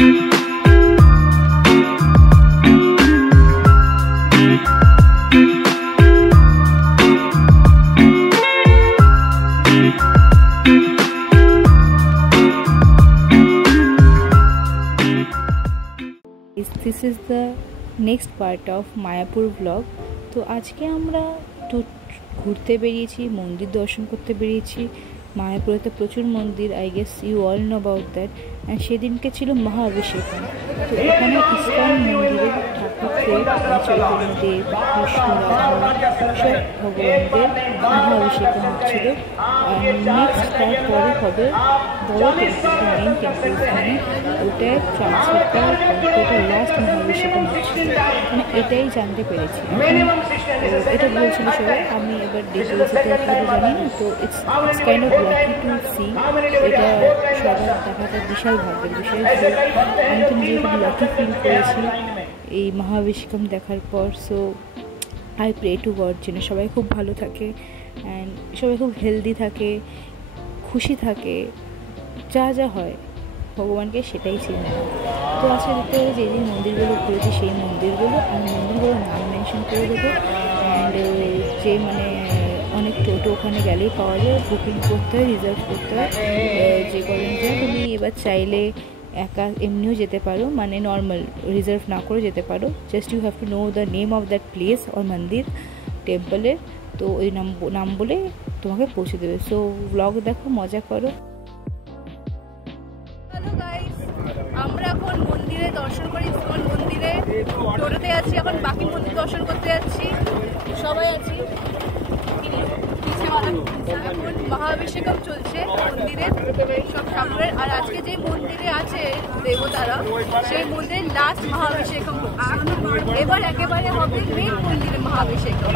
This is the next part of Mayapur vlog। তো আজকে আমরা একটু ঘুরতে বেরিয়েছি, মন্দির দর্শন করতে বেরিয়েছি। মায়াপুরে তো প্রচুর মন্দির, I guess you all know about that. And সেদিনকে ছিল মহাঅভিষেকম। তো এখানে ইস্কন মন্দিরের ঠাকুরদের চৈতন্যদেব, কৃষ্ণ, রাধা সব ভগবানদের মহাঅভিষেকম হচ্ছিল। নেক্সট তারপরে হবে বড় টেম্পল, মেইন টেম্পল, এখানে ওটায় ট্রান্সফার করার পর ওটা লাস্ট মহাঅভিষেকম হচ্ছিল। মানে এটাই জানতে পেরেছি। এটা বলছিল সবাই, আমি এবার ডিটেলস এটা জানি না। তো it's kind of lucky to see, এটা সবার দেখাটা বিশাল ভাগ্যের বিষয়। আমি তো নিজে খুব লাকি ফিল করেছি এই মহাঅভিষেকম দেখার পর। So I pray to God যেন সবাই খুব ভালো থাকে অ্যান্ড সবাই খুব হেলদি থাকে, খুশি থাকে, যা যা হয় ভগবানকে সেটাই চিনি। তো আজকে দেখতে হবে যে যে মন্দিরগুলো ঘুরেছি সেই মন্দিরগুলো, আমি মন্দিরগুলোর নাম মেনশন করে দেবো। অ্যান্ড যে মানে অনেক টোটো ওখানে গেলেই পাওয়া যায়, বুকিং করতে হয়, রিজার্ভ করতে হয়। যে কদিন যায় তুমি এবার চাইলে একা এমনিও যেতে পারো, মানে নর্মাল রিজার্ভ না করে যেতে পারো। Just you have to know the name of that place or মন্দির টেম্পলের। তো ওই নাম বলে তোমাকে পৌঁছে দেবে। সো ব্লগ দেখো, মজা করো। আমরা এখন মন্দিরে দর্শন করি, ইস্কন মন্দিরে টোটোতে আছি, এখন বাকি মন্দির দর্শন করতে যাচ্ছি, সবাই আছি। এখন মহাঅভিষেকম চলছে মন্দিরে সব ঠাকুরের। আর আজকে যে মন্দিরে আছে দেবতারা, সেই মন্দিরের লাস্ট মহাঅভিষেকম এবার একেবারে হবে মেন মন্দিরে মহাঅভিষেকম।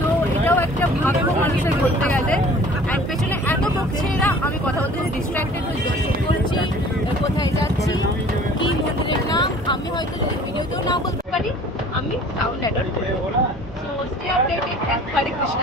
তো এটাও একটা ভাগ্য মানুষের বলতে গেলে। আর পেছনে এত বকছে এরা, আমি কথা বলতে ডিস্ট্রাক্টেড হয়ে দর্শন করছি, কোথায় যাচ্ছি, কি মন্দিরের নাম আমি হয়তো যদি ভিডিওতেও না বলতে পারি, আমি সাউন্ড অ্যাড অন করবো। So stay updated. Hare Krishna.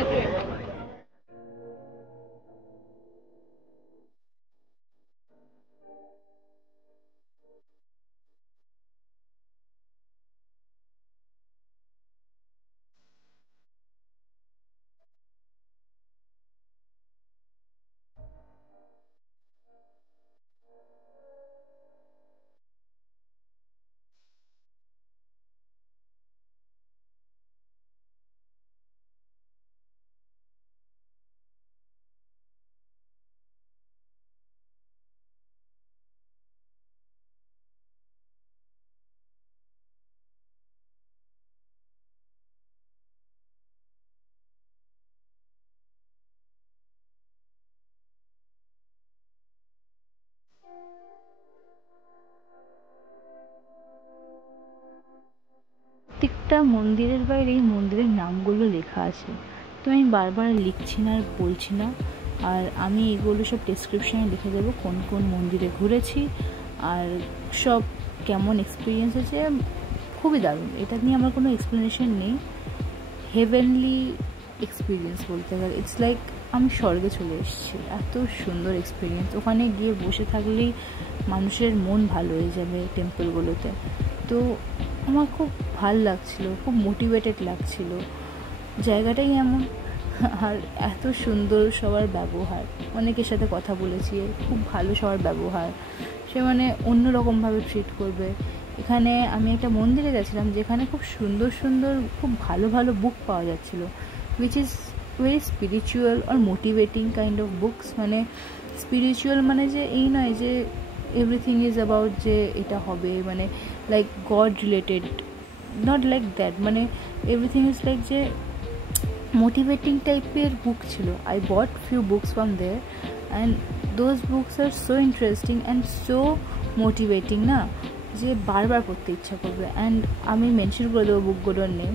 প্রত্যেকটা মন্দিরের বাইরে এই মন্দিরের নামগুলো লেখা আছে। তো আমি বারবার লিখছি না আর বলছি না। আর আমি এগুলো সব ডেসক্রিপশানে লিখে দেবো, কোন কোন মন্দিরে ঘুরেছি আর সব কেমন এক্সপিরিয়েন্স হয়েছে। খুবই দারুণ, এটা নিয়ে আমার কোনো এক্সপ্লেনেশন নেই। হেভেনলি এক্সপিরিয়েন্স বলতে গেলে, ইটস লাইক আমি স্বর্গে চলে এসেছি। এত সুন্দর এক্সপিরিয়েন্স, ওখানে গিয়ে বসে থাকলেই মানুষের মন ভালো হয়ে যাবে টেম্পলগুলোতে। তো আমার খুব ভাল লাগছিল, খুব মোটিভেটেড লাগছিল, জায়গাটাই এমন। আর এত সুন্দর সবার ব্যবহার, অনেকের সাথে কথা বলেছি, খুব ভালো সবার ব্যবহার, সে মানে অন্যরকমভাবে ট্রিট করবে। এখানে আমি একটা মন্দিরে গেছিলাম যেখানে খুব সুন্দর সুন্দর খুব ভালো ভালো বুক পাওয়া যাচ্ছিলো, উইচ ইজ ভেরি স্পিরিচুয়াল আর মোটিভেটিং কাইন্ড অফ বুকস। মানে স্পিরিচুয়াল মানে যে এই নয় যে এভরিথিং ইজ অ্যাবাউট যে এটা হবে, মানে like God related, not like that. মানে এভরিথিং ইজ লাইক যে মোটিভেটিং টাইপের বুক ছিল। I bought few books from there and those books are so interesting and so motivating না, যে বারবার পড়তে ইচ্ছা করবে। অ্যান্ড আমি মেনশন করে দেবো বুকগুলোর নেম।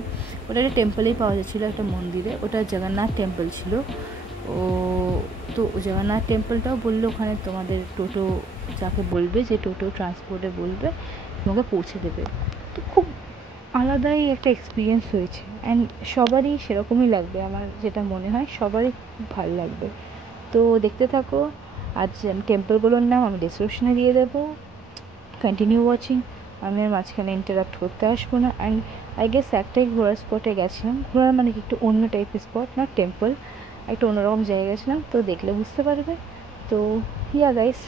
ওটা একটা টেম্পলেই পাওয়া যাচ্ছিলো, একটা মন্দিরে, ওটা জগন্নাথ টেম্পল ছিল। তো জগন্নাথ টেম্পলটাও বললো ওখানে তোমাদের টোটো যাকে বলবে, যে টোটো ট্রান্সপোর্টে বলবে, তোমাকে পৌঁছে দেবে। তো খুব আলাদাই একটা এক্সপিরিয়েন্স হয়েছে অ্যান্ড সবারই সেরকমই লাগবে, আমার যেটা মনে হয় সবারই খুব ভালো লাগবে। তো দেখতে থাকো। আজ টেম্পলগুলোর নাম আমি ডেসক্রিপশনে দিয়ে দেবো। Continue watching. আমি আর মাঝখানে ইন্টারাপ্ট করতে আসবো না। অ্যান্ড আই গেস একটাই ঘোরার স্পটে গেছিলাম, ঘোরার মানে কি একটু অন্য টাইপের স্পট, নট টেম্পল, একটা অন্যরকম জায়গায় গেছিলাম, তো দেখলে বুঝতে পারবে। তো yeah guys,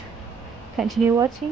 continue watching.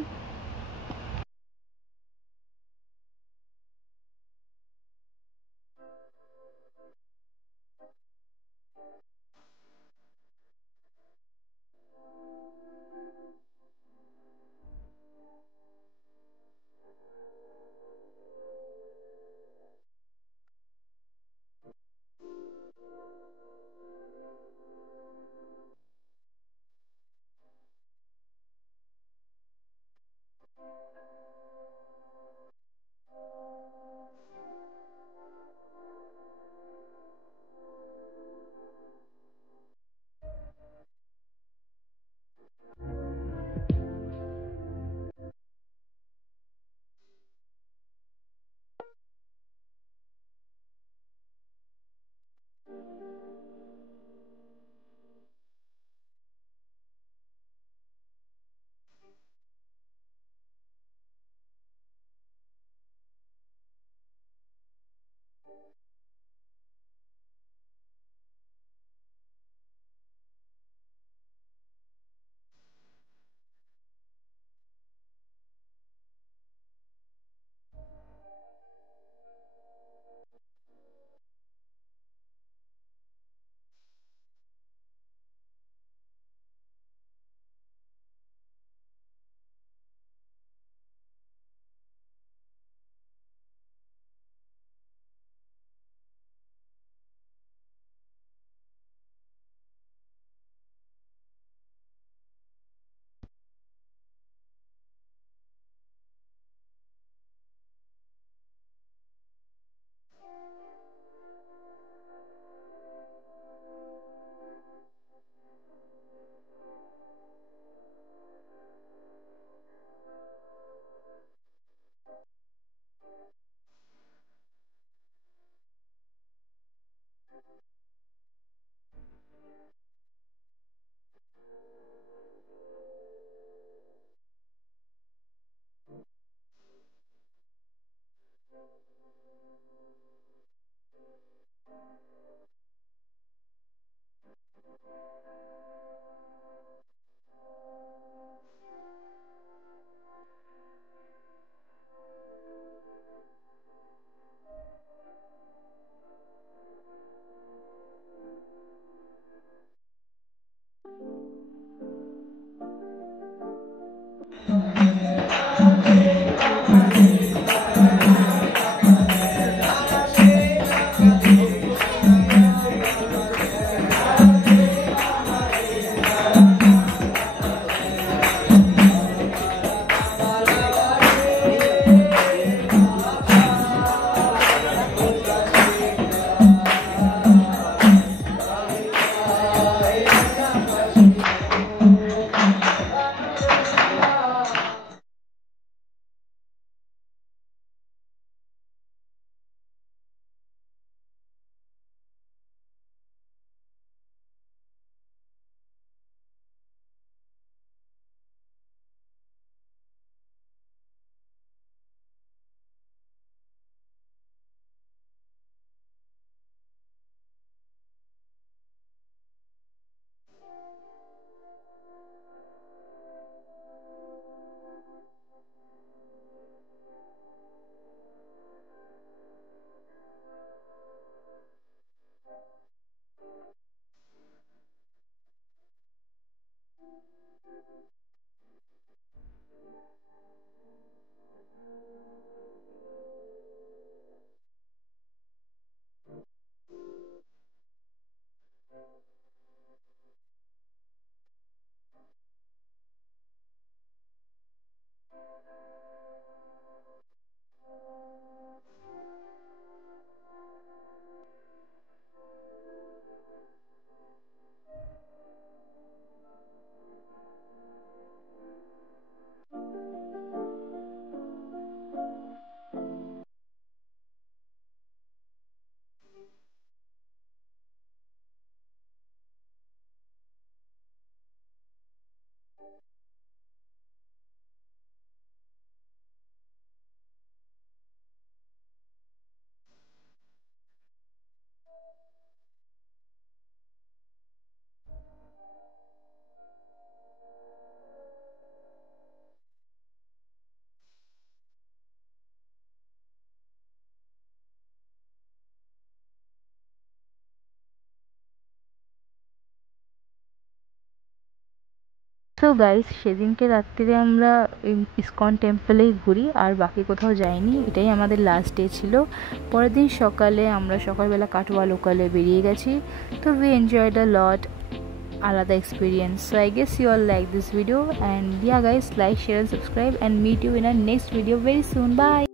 So guys, সেদিনকে রাত্রিরে আমরা ইসকন টেম্পলেই ঘুরি, আর বাকি কোথাও যাইনি। এটাই আমাদের লাস্ট ডে ছিল। পরের দিন সকালে আমরা সকালবেলা কাটোয়া লোকালে বেরিয়ে গেছি। তো উই এনজয়েড আ লট, আলাদা experience. So I guess you all like this video, and yeah guys, like, share and subscribe, and meet you in our next video very soon. Bye.